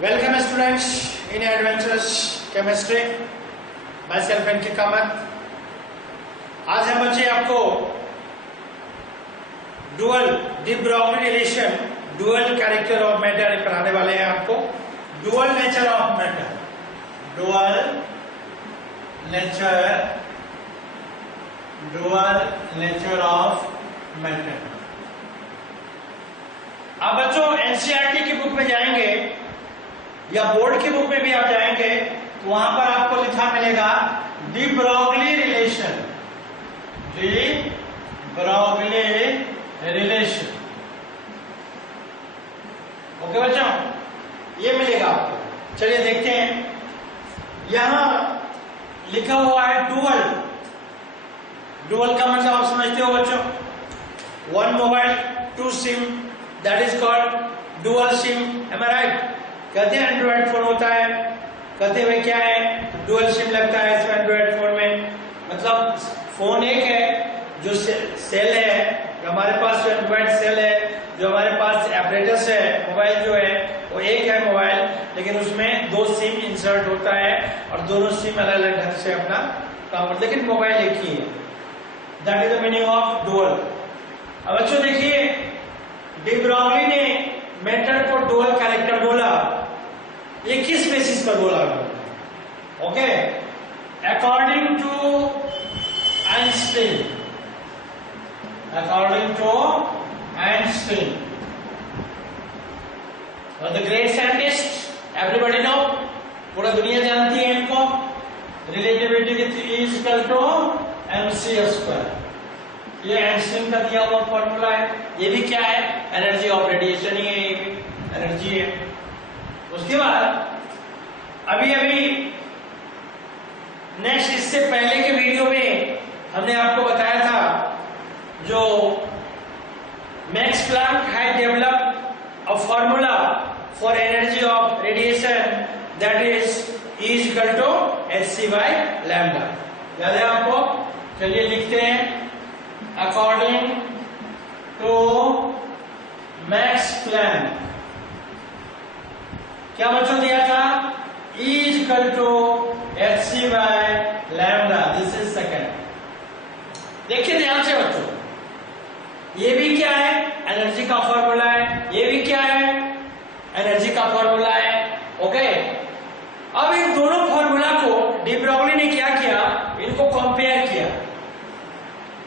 Welcome students in Adventures Chemistry. Myself N.K. Kamath. आज हम बच्चे आपको dual de Broglie relation, dual character of matter पढ़ाने वाले हैं आपको. Dual nature of matter, dual nature of matter. आप बच्चों एनसीईआरटी की बुक में जाएंगे या बोर्ड की बुक में भी आप जाएंगे तो वहां पर आपको लिखा मिलेगा de Broglie relation. De Broglie relation. Okay बच्चों, ये मिलेगा आपको. चलिए देखते हैं. यहां लिखा हुआ है डुअल. डुअल का मतलब आप समझते हो बच्चों, one mobile two sim, that is called dual sim. Am I right? कहते हैं एंड्रॉइड फोन होता है, कहते हुए क्या है, डुअल सिम लगता है इसमें एंड्रॉइड फोन में. मतलब फोन एक है जो सेल है, जो हमारे पास जो एंड्रॉइड सेल है, जो हमारे पास एपरेटस है, मोबाइल जो है वो एक है मोबाइल, लेकिन उसमें दो सिम इंसर्ट होता है और दोनों सिम अलग अलग ढंग से अपना काम, लेकिन मोबाइल एक ही है. That is the meaning of dual. अब बच्चों देखिए, डी ब्रॉगली ने मैटर को डुअल कैरेक्टर बोला. ये किस बेसिस पर बोला? Okay, according to Einstein. According to Einstein, the great scientist, everybody know, पूरा दुनिया जानती है इनको. Relativity is equal to mc square. ये आइंस्टीन का दिया हुआ फॉर्मूला है. ये भी क्या है? एनर्जी ऑफ रेडिएशन ही है, ये भी एनर्जी है. उसके बाद अभी नेक्स्ट, इससे पहले के वीडियो में हमने आपको बताया था जो Max Planck had developed a formula for energy of radiation, that is equal to hc by lambda. याद है आपको? चलिए लिखते हैं. अकॉर्डिंग टू मैक्स प्लैंक, क्या बच्चों दिया था? E equal to hc by lambda. This is second. देखिए ध्यान से बच्चों, ये भी क्या है? एनर्जी का फॉर्मूला है. ये भी क्या है? एनर्जी का फॉर्मूला है. ओके, अब इन दोनों फॉर्मूला को डी ब्रॉगली ने क्या किया? इनको कंपेयर किया.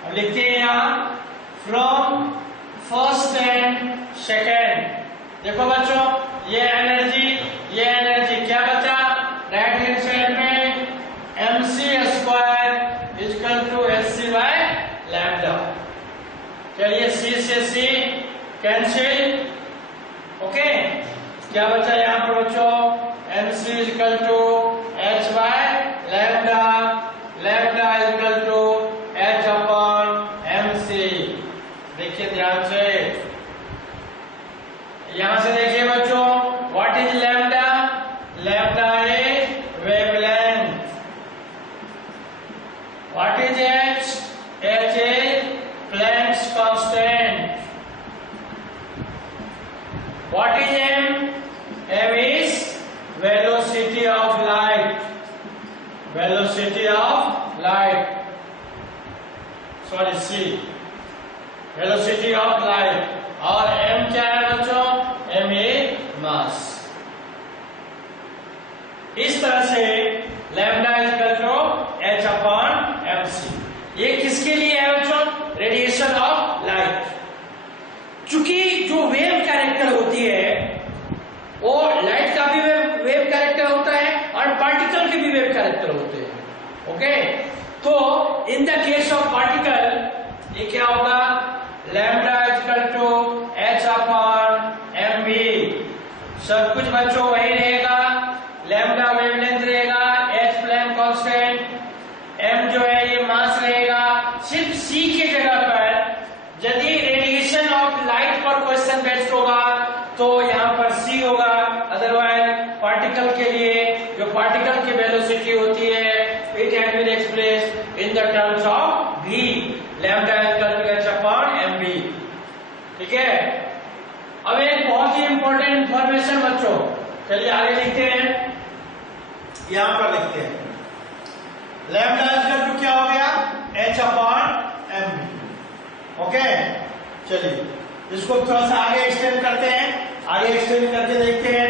अब लिखते हैं यहां फ्रॉम फर्स्ट एंड सेकेंड. देखो बच्चों, ये एनर्जी क्या बचा? राइट हैंड साइड में mc square equal to hc by lambda. चलिए c से c कैंसिल. ओके, क्या बचा यहां पर बच्चों? mc equal to h by lambda. Lambda equal to h upon mc. देखिए ध्यान से, यहां से देखिए बच्चों, what is lambda? Lambda is wavelength. What is h? h is Planck's constant. What is m? m is velocity of light. Velocity of light, sorry c, velocity of light. और m क्या है बच्चों? m ए मास. इस तरह से lambda equal to h upon mc. ये किसके लिए है बच्चों? Radiation of light. चूंकि जो वेव कैरेक्टर होती है वो लाइट का भी वेव कैरेक्टर होता है और पार्टिकल के भी वेव कैरेक्टर होते हैं. ओके, तो in the case of particle ये क्या होगा? Lambda equal to h upon mv. सब कुछ बच्चों वही रहेगा. लैम्डा वेवलेंथ रहेगा, h प्लैंक कांस्टेंट, m जो है ये मास रहेगा. सिर्फ c की जगह पर यदि रेडिएशन ऑफ लाइट पर क्वेश्चन बेस्ड होगा तो यहाँ पर c होगा. अदरवाइज पार्टिकल के लिए जो पार्टिकल की वेलोसिटी होती है, it had been expressed in the terms of v. Lambda equal to h upon mv. ठीक है. अब एक बहुत ही इंपॉर्टेंट इंफॉर्मेशन बच्चों, चलिए आगे लिखते हैं, यहां पर लिखते हैं लैम्डा इक्वल टू क्या हो गया, h/mv। ओके, चलिए इसको थोड़ा सा आगे एक्सटेंड करते हैं, आगे एक्सटेंड करके देखते हैं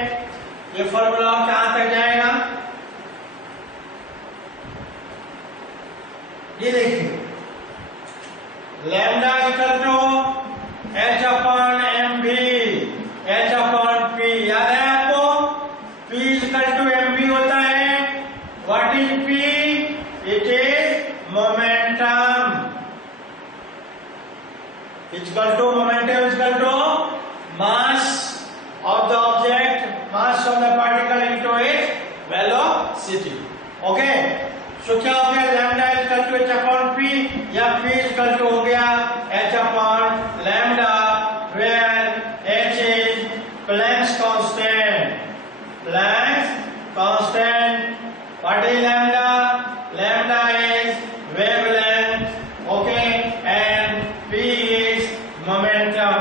ये फॉर्मूला कहां तक जाएगा। ये देखिए lambda equal to h/mv, h/p, याद है आपको, p इक्वल टू mv होता है। What is p? It is momentum. Equal to momentum equal to mass of the object, mass of the particle into its velocity. Okay, so क्या हो गया, lambda equal to h/p या p equal to हो गया h/लैम्डा, where h is Planck's constant. Planck's constant, what is lambda? Lambda is wavelength, okay, and p is momentum,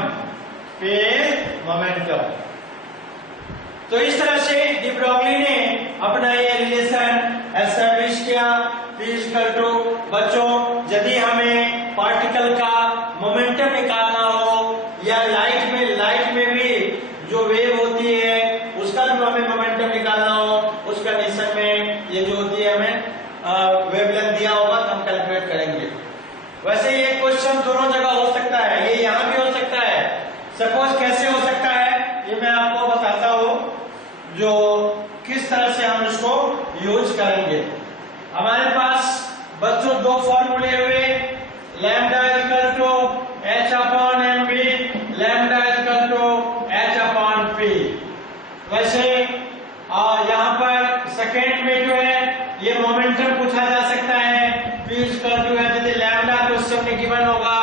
p is momentum. तो इस तरह से डी ब्रोगली ने अपना ये रिलेशन एस्टैब्लिश किया। p इक्वल टू, बच्चों यदि हमें पार्टिकल का मोमेंटम निकालना हो या लाइट में भी जो वेव होती है उसका भी हमें मोमेंटम निकालना हो, उस कंडीशन में ये जो होती है हमें वेवलेंथ दिया होगा तो हम कैलकुलेट करेंगे। वैसे ये क्वेश्चन दोनों जगह हो सकता है, ये यहाँ भी हो सकता है। सपोज कैसे हो सकता है ये मैं आपको बताता हूँ, जो किस तरह से हम इसको यूज करेंगे। हमारे पास बच्चों दो फॉर्मूले हुए, lambda equal to h/mv, lambda equal to h/p। वैसे यहाँ पर सेकेंड में जो है ये मोमेंटम पूछा जा सकता है, p इक्वल टू है यदि लैम्डा क्वेश्चन में गिवन होगा,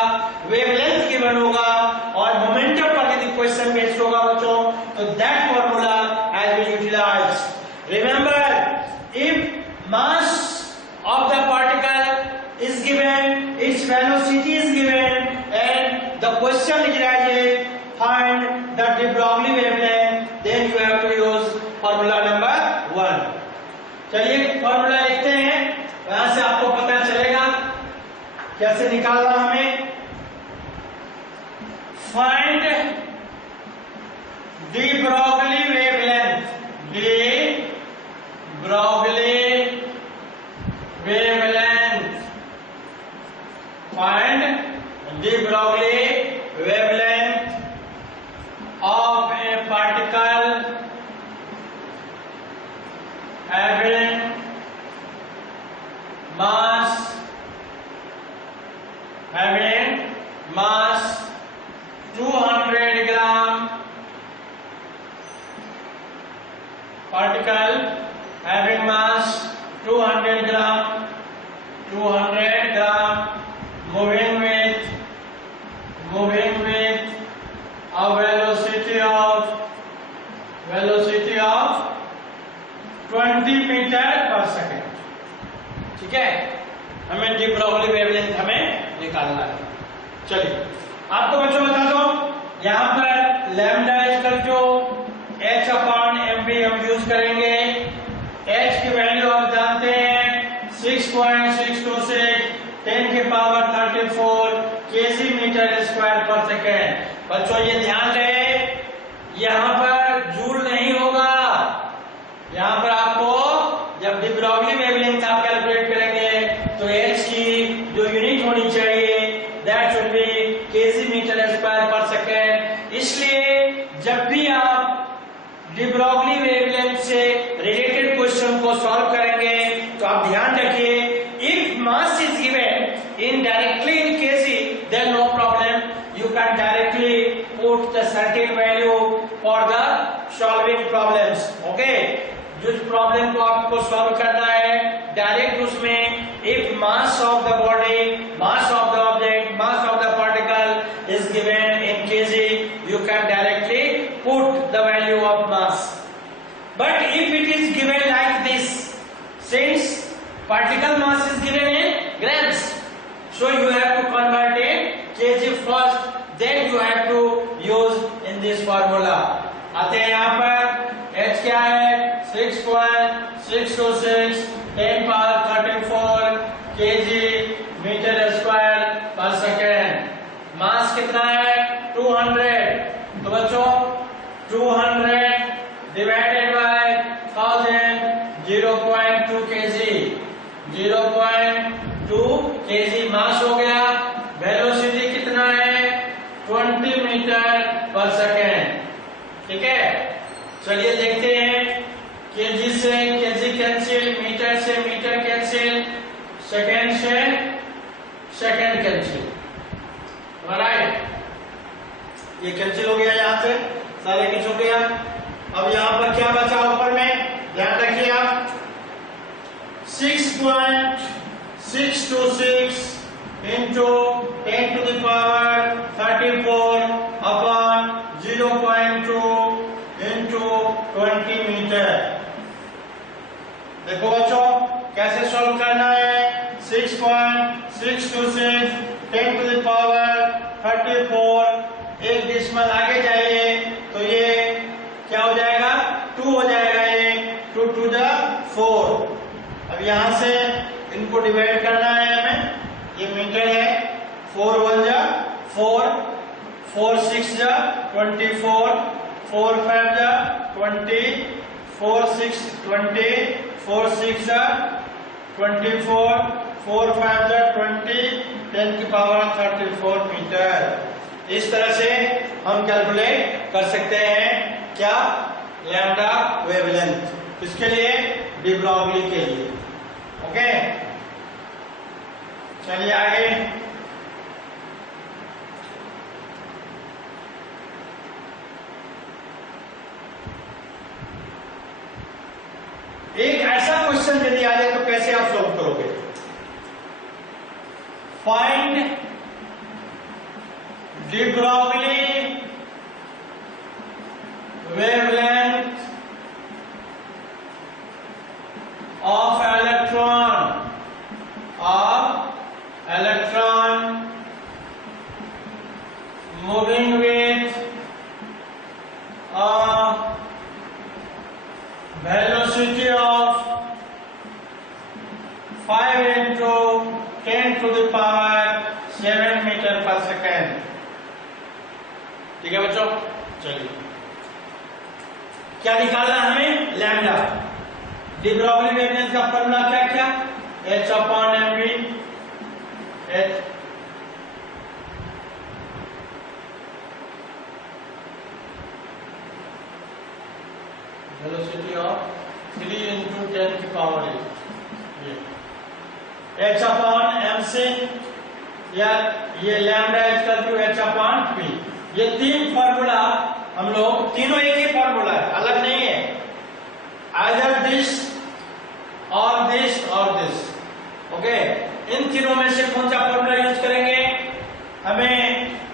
वेवलेंथ गिवन होगा और मोमेंटम पर यदि क्वेश्चन बेस्ड होगा बच्चों, तो that formula has been utilized. Remember, if mass of the particle is given, its velocity is given, and the question is find the de Broglie wavelength, then you have to use formula number 1। चलिए formula लिखते हैं, यहां से आपको पता चलेगा कैसे निकालना हमें। Find de Broglie wavelength, de Broglie wavelength, find de Broglie wavelength of a particle having mass 200 gram, particle having mass 200 gram, moving with a velocity of 20 metre पर सेकेंड। ठीक है, हमें डी ब्रोगली वेवलेंथ हमें निकालना है। चलिए आपको बच्चों बता दो, यहाँ पर लैम्डा इक्वल टू h/mv हम यूज करेंगे। h की वैल्यू आप जानते हैं 6.626 10 की power 34 kg metre square per second. बच्चों ये ध्यान रहे, यहाँ पर जूल नहीं होगा, यहाँ पर आपको जब डी ब्रोगली वेवलेंथ आप कैलकुलेट करेंगे तो h की जो यूनिट होनी चाहिए that should be kg metre square per second. इसलिए जब भी आप डी ब्रोगली वेवलेंथ से रिलेटेड क्वेश्चन को सॉल्व करेंगे तो आप ध्यान रखिए, if mass is given in directly in kg then no problem, you can directly put the certain value for the solving problems. Okay, जिस प्रॉब्लम को आपको सॉल्व करना है डायरेक्ट उसमें if mass of the body, mass of the object, mass of the particle is given in kg, you can directly put the value of mass. But if it is given like this, since particle mass is given in grams, so you have to convert it kg first, then you have to use in this formula। आते हैं यहाँ पर h क्या 6.626 10 power 34 kg metre square per second. मास कितना है? 200। तो बच्चों 200 divided by 1000 0.2 kg 0.2 kg मास हो गया। वेलोसिटी कितना है? 20 मीटर पर सेकेंड। ठीक है, चलिए देखते हैं। केजी से केजी कैंसिल, मीटर से मीटर कैंसिल, सेकेंड से सेकेंड कैंसिल। राइट, ये कैंसिल हो गया, यहां से सारे कुछ हो गया। अब यहां पर क्या बचा ऊपर में? ध्यान रखिए आप, 6.626 into 10 to the power 34 upon 0.2 into 20 metre. देखो बच्चों कैसे सॉल्व करना है। 6.626 10 to the power 34, एक डिसिमल आगे जाइए तो ये क्या हो जाएगा? 2 हो जाएगा। ये 2 to the 4। अब यहां से इनको डिवाइड करना है हमें। ये मीटर है, 4 1 जा 4, 4 6 जा 24, 4 5 जा 20, 4 6 20, 4 6 जा 24, 4 5 जा 20, 10 की पावर 34 मीटर। इस तरह से हम कैलकुलेट कर सकते हैं क्या? Lambda wavelength. किसके लिए? डी ब्रॉगली के लिए। ओके, चलिए आगे। एक ऐसा क्वेश्चन यदि आ जाए तो कैसे आप सॉल्व करोगे? Find de Broglie wavelength of electron moving with a velocity of 5 into 10 to the power 7 metre पर सेकेंड। ठीक है बच्चों, चलिए क्या निकालना है हमें? लैम्डा। डी ब्रॉगली वेवलेंथ का फॉर्मूला क्या क्या? H/mv, H velocity of 3 into 10 की पावर 8, H/mc, या ये लैम्डा इक्वल टू H/p। ये तीन फॉर्मूला हम लोग, तीनों एक ही फॉर्मूला है, अलग नहीं है। Either this or this or this। Okay, इन तीनों में से कौन सा फॉर्मूला यूज करेंगे? हमें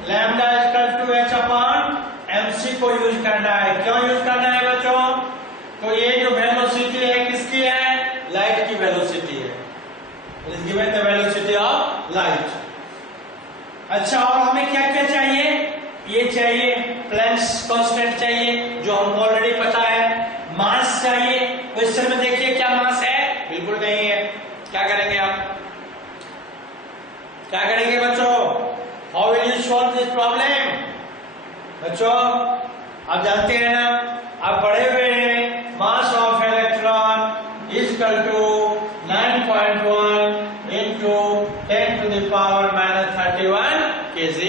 लैम्डा इक्वल टू H/mc को यूज करना है। क्यों यूज करना है बच्चों? तो ये जो वेलोसिटी है किसकी है? लाइट की वेलोसिटी है। It is given the velocity of light. अच्छा, और हमें क्या क्या चाहिए? ये चाहिए प्लैंक्स कांस्टेंट चाहिए, जो हमको ऑलरेडी पता है। मास चाहिए। क्वेश्चन में देखिए क्या मास है? बिल्कुल नहीं है। क्या करेंगे आप? क्या करेंगे बच्चों? How will you solve this problem? बच्चों आप जानते हैं ना, आप पढ़े हुए हैं, mass of electron is equal to 9.1 into 10 to the power minus 31 kg।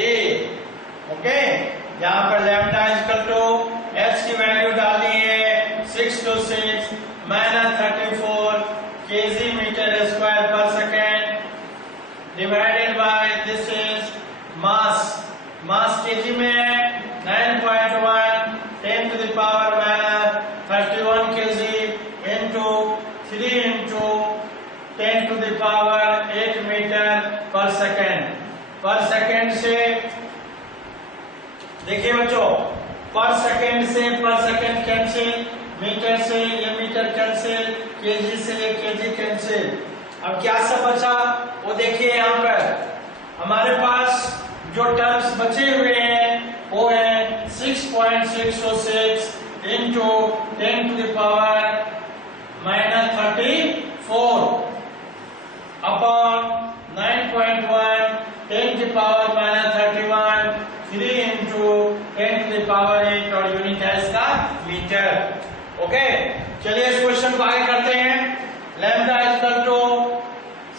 Okay, यहाँ पर lambda is equal to h की वैल्यू डालनी है 626 minus 34 kg metre square per second divided by this is mass. Mass kg में है 9.1 10 to the power minus 31 kg into 3 into 10 to the power 8 metre पर second. पर second से देखिए बच्चों, पर सेकेंड से पर सेकेंड कैंसिल, मीटर से ये मीटर कैंसिल, केजी से ये केजी कैंसिल। अब क्या सब बचा वो देखिए। यहाँ पर हमारे पास जो टर्म्स बचे हुए हैं वो है 6.626 into 10 to the power 34 upon 9.1 10 की power -31 3 into 10 to the power 8 और यूनिट है इसका मीटर। ओके, चलिए इस क्वेश्चन को आगे करते हैं। लैम्डा इक्वल टू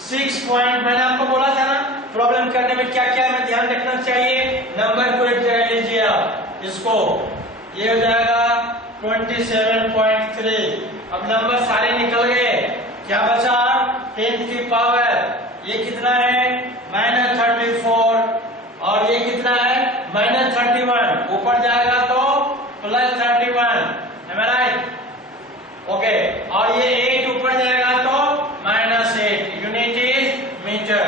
6 पॉइंट, मैंने आपको बोला था ना प्रॉब्लम करने में क्या क्या हमें ध्यान रखना चाहिए। नंबर को एक जगह लीजिए आप, इसको ये हो जाएगा 27.3। अब नंबर सारे निकल गए, क्या बचा 10 की पावर, ये कितना है -34 और ये कितना है -31, ऊपर जाएगा तो +31, am I right? ओके, और ये 8 ऊपर जाएगा तो -8, unit is metre.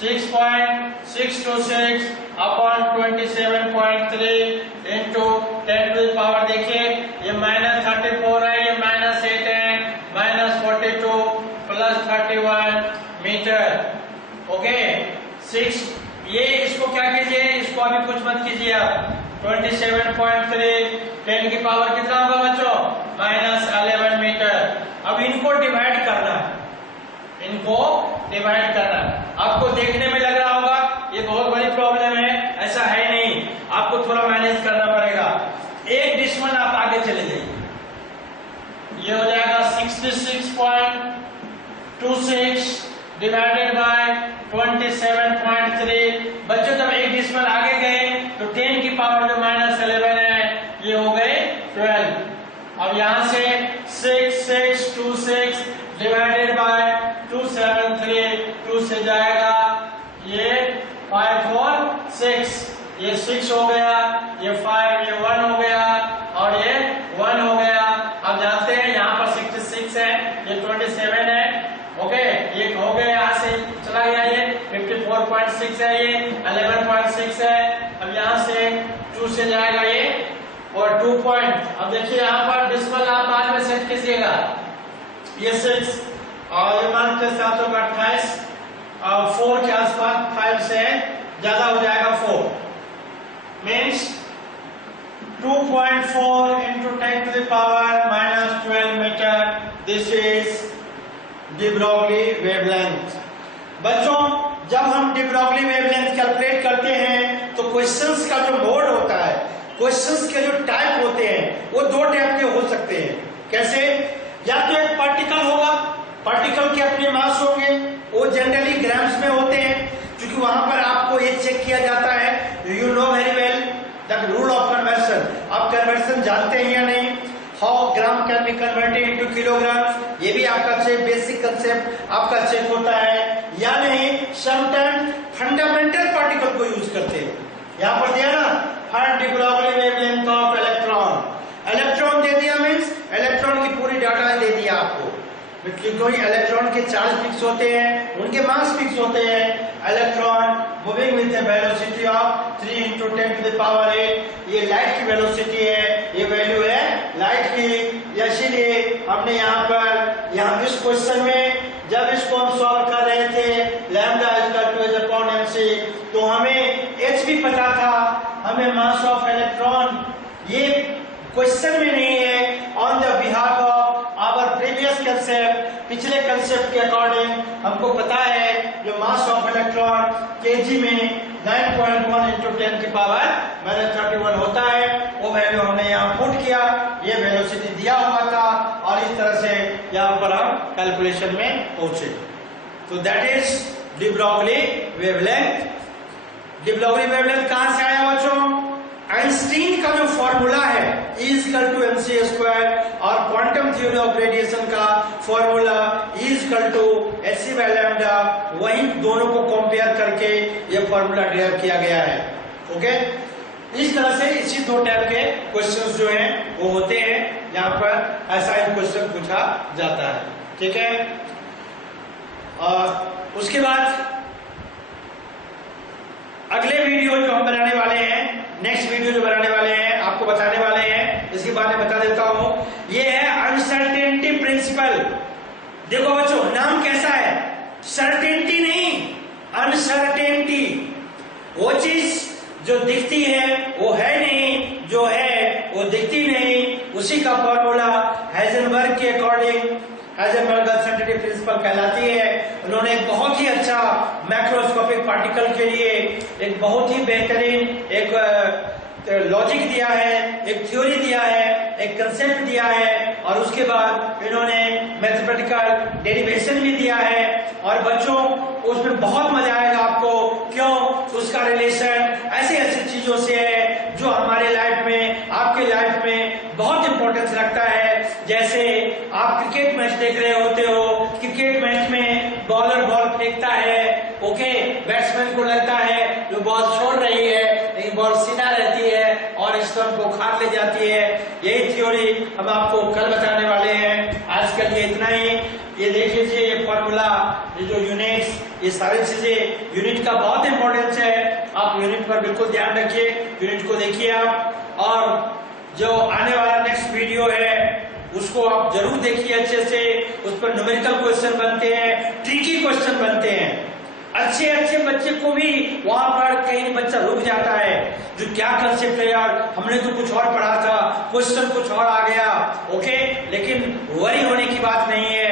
6.626 upon 27.3 into 10 to the power, देखिए ये -34 है, ये -8 है, -42 +31 मीटर। ओके, 6, ये इसको क्या कीजिए, इसको अभी कुछ मत कीजिए आप। 27.3 10 की पावर कितना होगा बच्चों -11 मीटर। अब इनको डिवाइड करना है, इनको डिवाइड करना है। आपको देखने में लग रहा होगा ये बहुत बड़ी प्रॉब्लम है, ऐसा है नहीं, आपको थोड़ा मैनेज करना पड़ेगा। एक डिसिमल आप आगे चले जाइए, ये हो जाएगा 66.26 डिवाइडेड बाय 27.3। बच्चों जब एक डिसिमल आगे गए तो 10 की पावर जो -11 है ये हो गए 12। अब यहां से 6626 डिवाइडेड बाय 273, 2 से जाएगा ये 5 और 6, ये 6 हो गया, ये 5, ये 1 हो गया और ये 1 हो गया। अब जानते हैं यहाँ पर 66 है, ये 27 है। ओके, ये हो गया, यहाँ से चला गया, ये 54.6 है, ये 11.6 है। अब यहाँ से 2 से जाएगा ये और 2 पॉइंट। अब देखिए यहाँ पर डिसिमल आप बाद में सेट कीजिएगा, ये 6 और ये मान के 728 और 4 के आसपास, 5 से ज्यादा हो जाएगा 4, means 2.4 into 10 to the power -12 metre. This is de Broglie wavelength. बच्चों जब हम डी ब्रॉगली वेवलेंथ कैलकुलेट करते हैं तो क्वेश्चंस का जो मोड होता है, क्वेश्चंस के जो टाइप होते हैं वो 2 टाइप के हो सकते हैं। कैसे, या तो एक पार्टिकल होगा, पार्टिकल के अपने मास होंगे, वो जनरली ग्राम्स में होते हैं, क्योंकि वहां पर आपको ये चेक किया जाता है, you know very well the rule of conversion. आप कन्वर्शन जानते हैं या नहीं, how gram can be converted into kilogram, ये भी आपका चेक, बेसिक कंसेप्ट आपका चेक होता है या नहीं। समटाइम फंडामेंटल पार्टिकल को यूज करते हैं, यहाँ पर दिया ना find de Broglie wavelength of electron, electron दे दिया, मीन्स इलेक्ट्रॉन की पूरी डाटा दे दिया आपको। कोई इलेक्ट्रॉन के चार्ज फिक्स होते हैं, उनके मास फिक्स होते हैं। Electron moving with the velocity of 3 into 10 to the power 8, ये लाइट की वेलोसिटी है, ये वैल्यू है लाइट की। इसीलिए हमने यहाँ इस क्वेश्चन में जब इसको हम सॉल्व कर रहे थे lambda equal to h upon mc, तो हमें h भी पता था, हमें मास ऑफ इलेक्ट्रॉन ये क्वेश्चन में नहीं है, on the behalf of our previous concept, पिछले कंसेप्ट के अकॉर्डिंग हमको पता है जो मास ऑफ इलेक्ट्रॉन केजी में 9.1 into 10 की पावर -31 होता है, वो वैल्यू हमने यहाँ पुट किया, ये वेलोसिटी दिया हुआ था और इस तरह से यहाँ पर हम कैलकुलेशन में पहुंचे। तो that is de Broglie wavelength. D Broglie wavelength कहां से आया बच्चों, आइंस्टीन का जो फॉर्मूला है E=mc² और क्वांटम थ्योरी ऑफ रेडिएशन का फॉर्मूला E=hc/λ, वही दोनों को कंपेयर करके ये फॉर्मूला डिराइव किया गया है। ओके, इस तरह से इसी 2 टाइप के क्वेश्चंस जो हैं वो होते हैं, यहाँ पर ऐसा एक क्वेश्चन पूछा जाता है। ठीक है, और उसके बाद अगले वीडियो जो हम बनाने वाले हैं, नेक्स्ट वीडियो जो बनाने वाले हैं, आपको बताने वाले हैं, इसके बारे में बता देता हूं, ये है अनसर्टेनिटी प्रिंसिपल। देखो बच्चों नाम कैसा है, सर्टेनिटी नहीं, अनसर्टेनिटी। वो चीज जो दिखती है वो है नहीं, जो है वो दिखती नहीं, उसी का फॉर्मूला हाइजेनबर्ग के अकॉर्डिंग हाइजेनबर्ग सेंसिटिव प्रिंसिपल कहलाती है। उन्होंने एक बहुत ही अच्छा मैक्रोस्कोपिक पार्टिकल के लिए एक बहुत ही बेहतरीन एक लॉजिक दिया है, एक थ्योरी दिया है, एक कंसेप्ट दिया है, और उसके बाद इन्होंने मैथमेटिकल डेरिवेशन भी दिया है। और बच्चों उसमें बहुत मजा आएगा आपको, क्यों? उसका रिलेशन ऐसी ऐसी चीजों से है जो हमारे लाइफ में, आपके लाइफ में बहुत इंपॉर्टेंस रखता है। जैसे आप क्रिकेट मैच देख रहे होते हो, क्रिकेट मैच में बॉलर बॉल फेंकता है, ओके, बैट्समैन को लगता है जो बॉल छोड़ रही है, लेकिन बॉल सीधा रहती है और स्टंप को उखाड़ ले जाती है। यही थ्योरी हम आपको कल बताने वाले हैं। आज के लिए इतना ही। ये देख लीजिए, ये फॉर्मूला, ये जो यूनिट्स, ये सारी चीजें, यूनिट का बहुत इंपॉर्टेंस है। आप यूनिट पर बिल्कुल ध्यान रखिए, यूनिट को देखिए आप। और जो आने वाला नेक्स्ट वीडियो है उसको आप जरूर देखिए अच्छे से। उस पर न्यूमेरिकल क्वेश्चन बनते हैं, ट्रिकी क्वेश्चन बनते हैं। अच्छे अच्छे बच्चे को भी वहां पर कहीं बच्चा रुक जाता है, जो क्या कंसेप्ट है यार, हमने तो कुछ और पढ़ा था, क्वेश्चन कुछ और आ गया, ओके। लेकिन वरी होने की बात नहीं है।